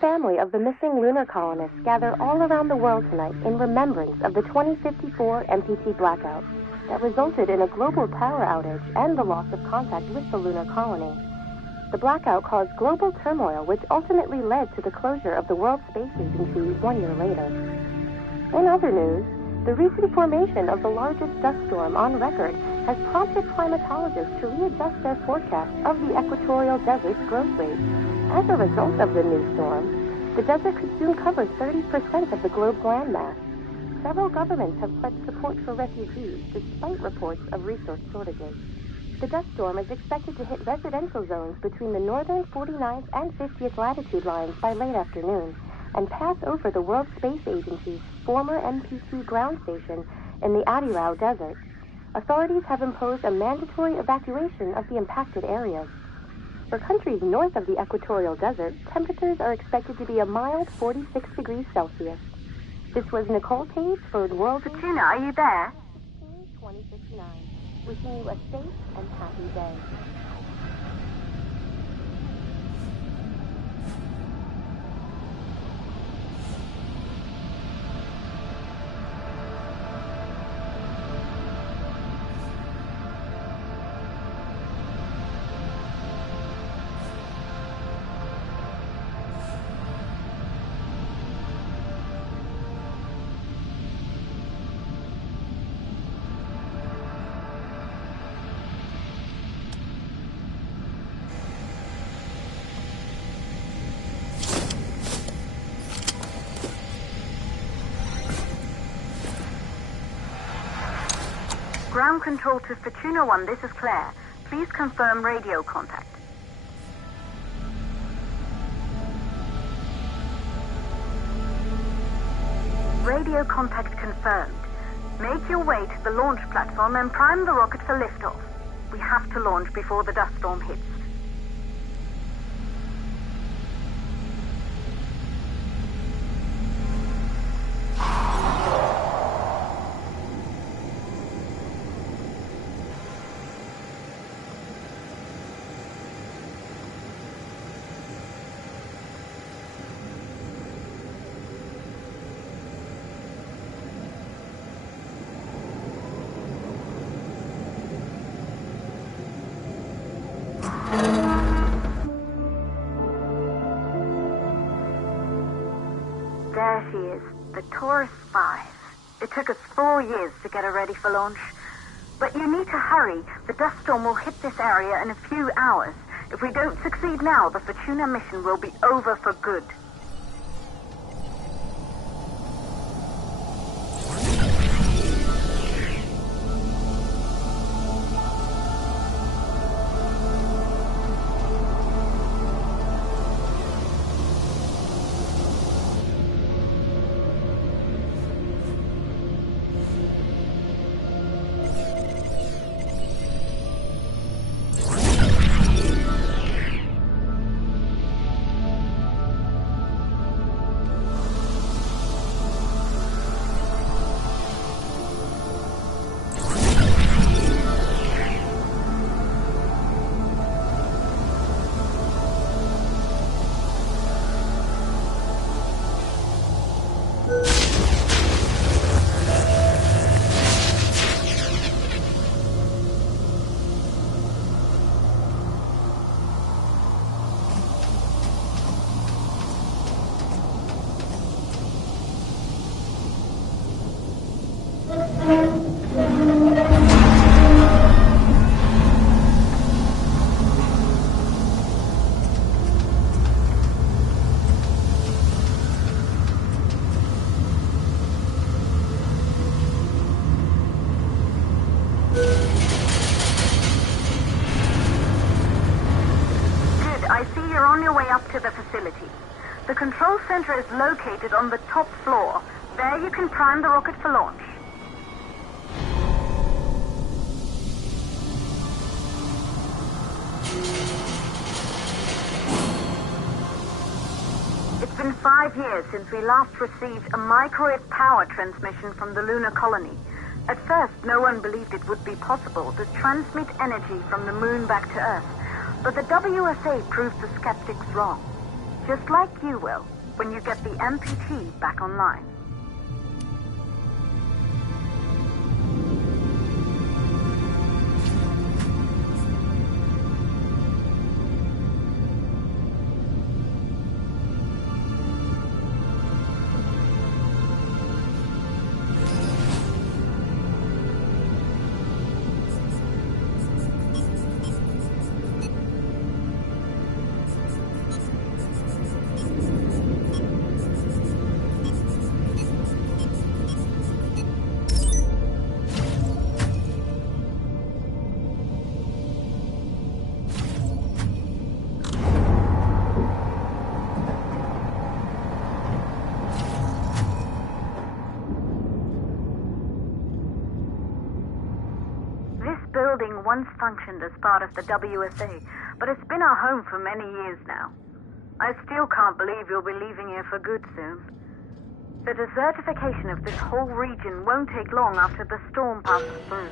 family of the missing lunar colonists gather all around the world tonight in remembrance of the 2054 MPT blackout that resulted in a global power outage and the loss of contact with the lunar colony. The blackout caused global turmoil, which ultimately led to the closure of the World Space Agency 1 year later. In other news, the recent formation of the largest dust storm on record has prompted climatologists to readjust their forecast of the equatorial desert's growth rate. As a result of the new storm, the desert could soon cover 30% of the globe's landmass. Several governments have pledged support for refugees despite reports of resource shortages. The dust storm is expected to hit residential zones between the northern 49th and 50th latitude lines by late afternoon and pass over the World Space Agency's former MPT ground station in the Adirau Desert. Authorities have imposed a mandatory evacuation of the impacted areas. For countries north of the equatorial desert, temperatures are expected to be a mild 46 degrees Celsius. This was Nicole Page for World... Tuna, are you there? 2059. Wishing you a safe and happy day. Ground control to Fortuna 1, this is Claire. Please confirm radio contact. Radio contact confirmed. Make your way to the launch platform and prime the rocket for liftoff. We have to launch before the dust storm hits. There she is, the Taurus 5. It took us 4 years to get her ready for launch. But you need to hurry. The dust storm will hit this area in a few hours. If we don't succeed now, the Fortuna mission will be over for good. To the facility. The control center is located on the top floor. There you can prime the rocket for launch. It's been 5 years since we last received a microwave power transmission from the lunar colony. At first, no one believed it would be possible to transmit energy from the moon back to Earth. But the WSA proved the skeptics wrong. Just like you will, when you get the MPT back online. Building once functioned as part of the WSA, but it's been our home for many years now. I still can't believe you'll be leaving here for good soon. The desertification of this whole region won't take long after the storm passes through.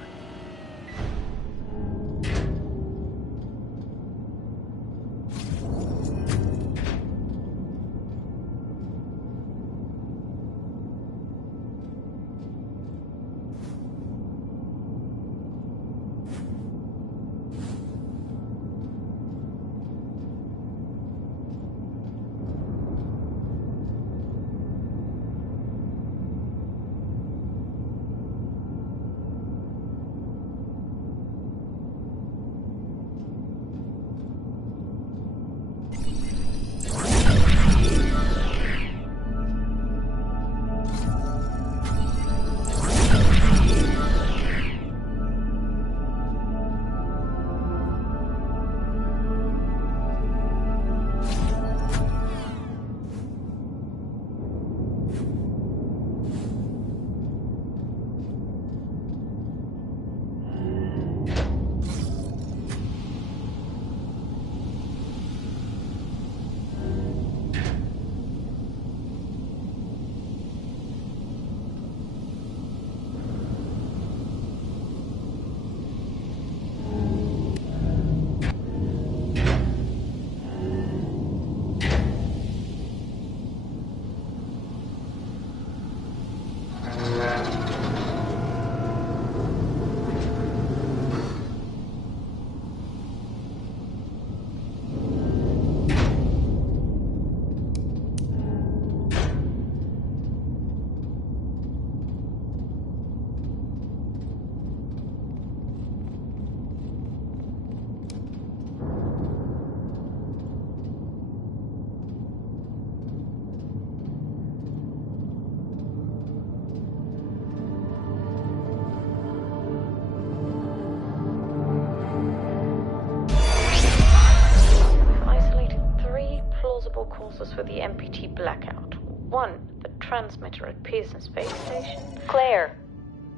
Causes for the MPT blackout. 1, the transmitter at Pearson Space Station. Claire,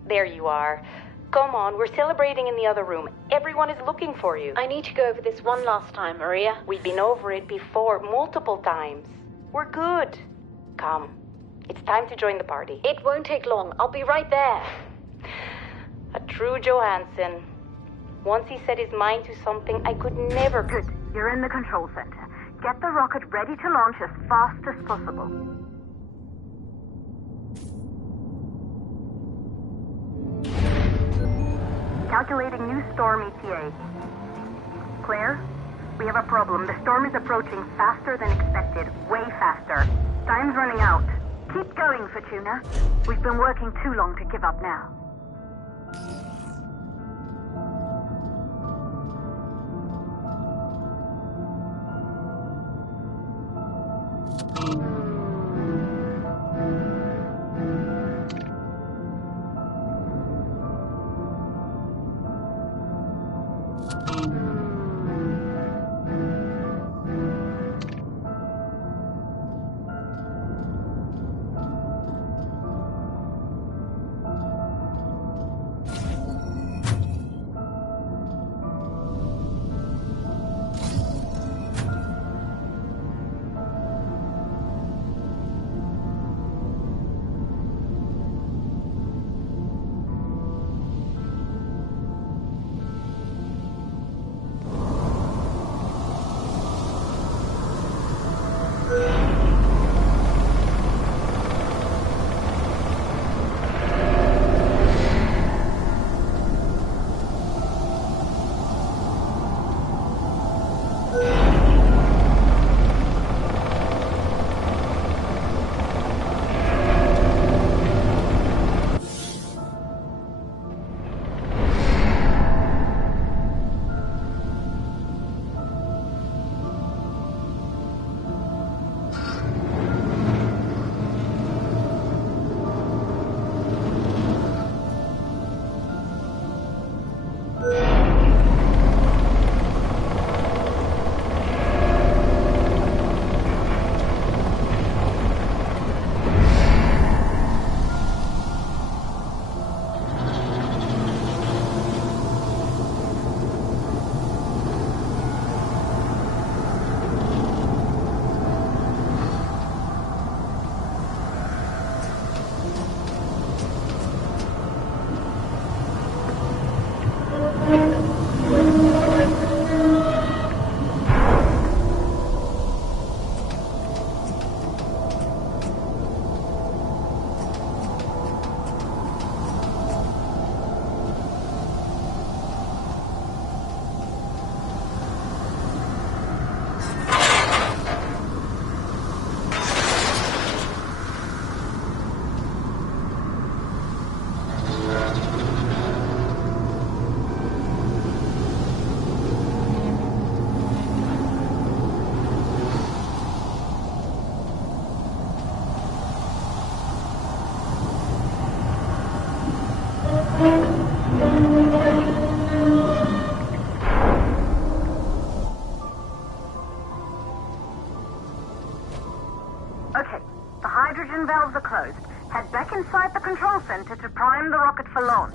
there you are. Come on, we're celebrating in the other room. Everyone is looking for you. I need to go over this one last time, Maria. We've been over it before, multiple times. We're good. Come, it's time to join the party. It won't take long. I'll be right there. A true Johansson. Once he set his mind to something, I could never... Good. You're in the control center. Get the rocket ready to launch as fast as possible. Calculating new storm ETA. Claire, we have a problem. The storm is approaching faster than expected. Way faster. Time's running out. Keep going, Fortuna. We've been working too long to give up now. Okay, the hydrogen valves are closed. Head back inside the control center to prime the rocket for launch.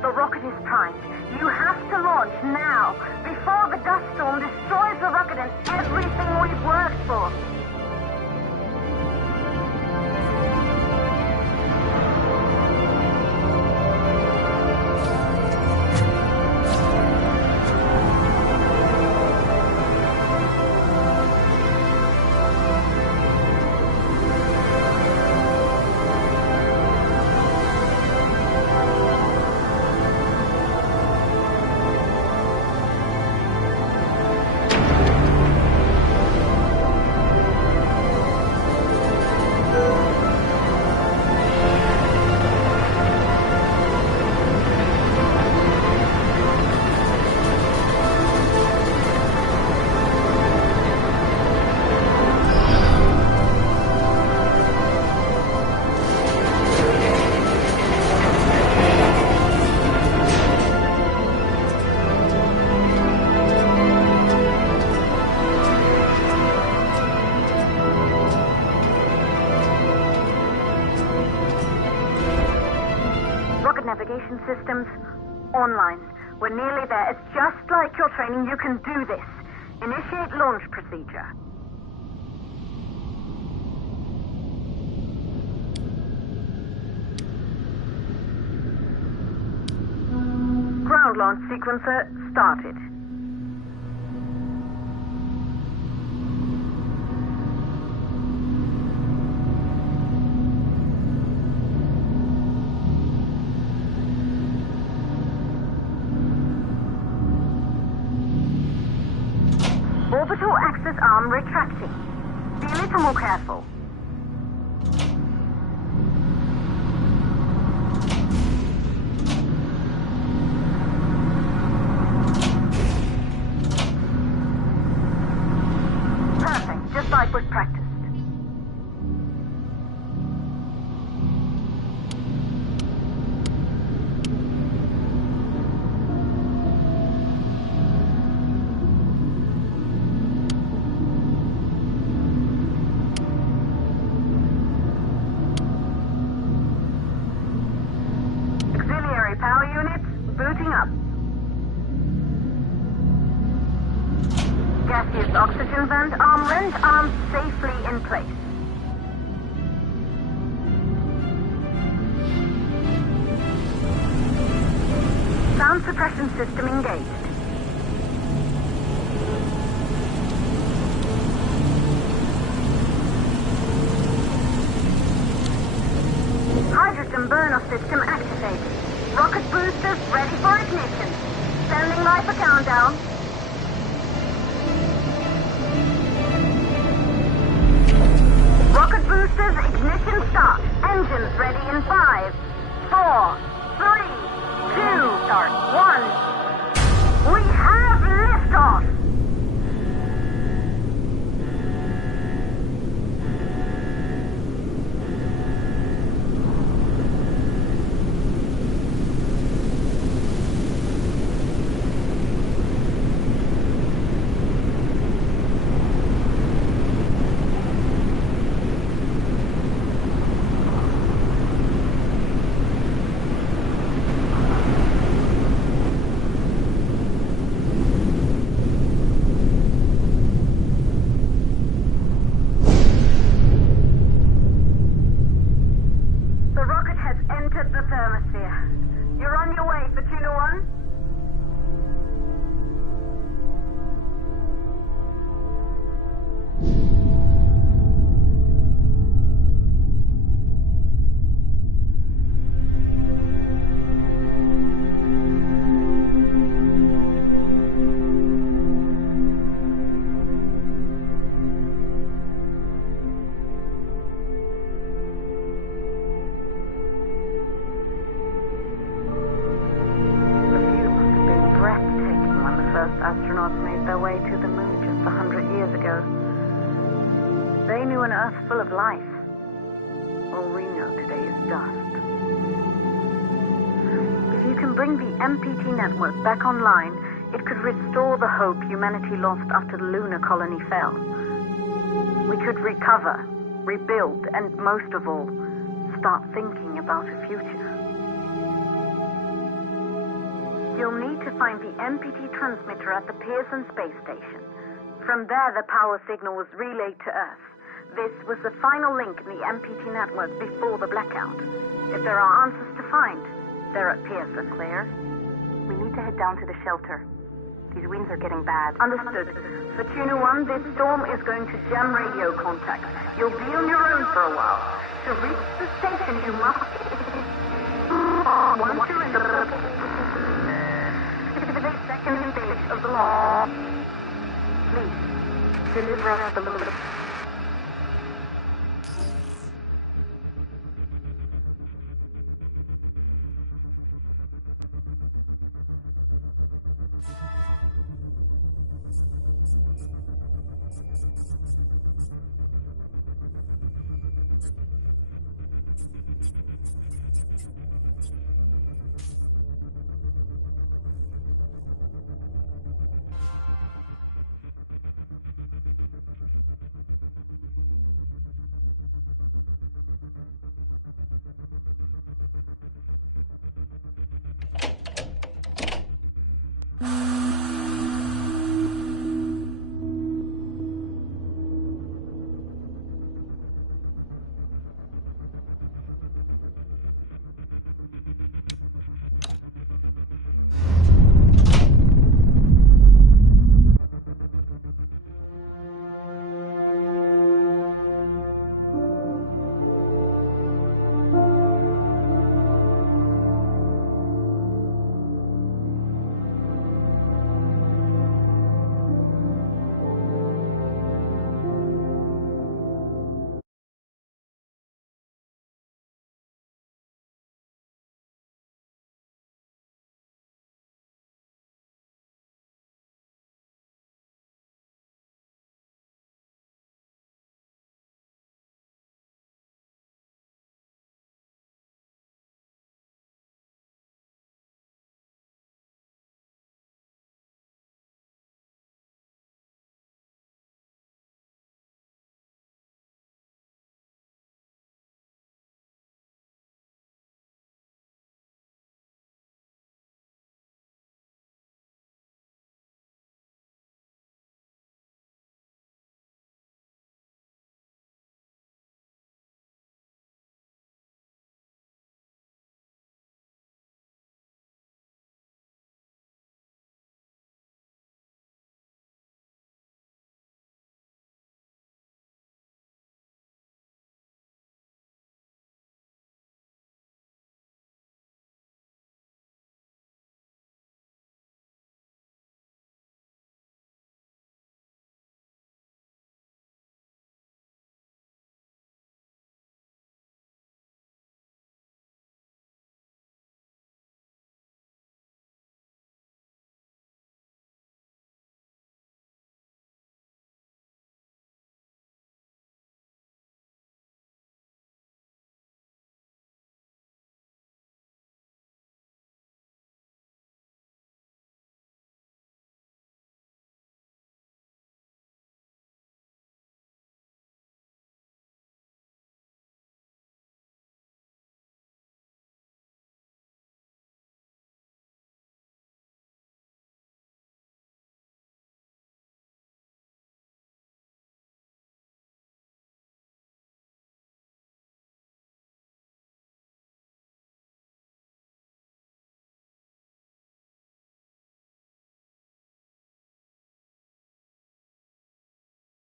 The rocket is primed. You have to launch now, before the dust storm destroys the rocket and everything we've worked for. Navigation systems online. We're nearly there. It's just like your training. You can do this. Initiate launch procedure. Ground launch sequencer started. Orbital axis arm retracting. Be a little more careful. Perfect, just like we've practiced. Power units booting up. Gaseous oxygen vent armament arms safely in place. Sound suppression system engaged. Hydrogen burn-off system activated. Rocket boosters ready for ignition. Standing by for countdown. Rocket boosters ignition start. Engines ready in 5, 4, 3, 2, start 1. We have liftoff! first astronauts made their way to the moon just 100 years ago. They knew an Earth full of life. All we know today is dust. If you can bring the MPT network back online, it could restore the hope humanity lost after the lunar colony fell. We could recover, rebuild, and most of all, start thinking about a future. You'll need to find the MPT transmitter at the Pearson space station. From there, the power signal was relayed to Earth. This was the final link in the MPT network before the blackout. If there are answers to find, they're at Pearson. Claire, we need to head down to the shelter. These winds are getting bad. Understood. For Tuna 1, this storm is going to jam radio contact. You'll be on your own for a while. To reach the station, you must... Once you're in the second stage of the launch, please, deliver us the moon.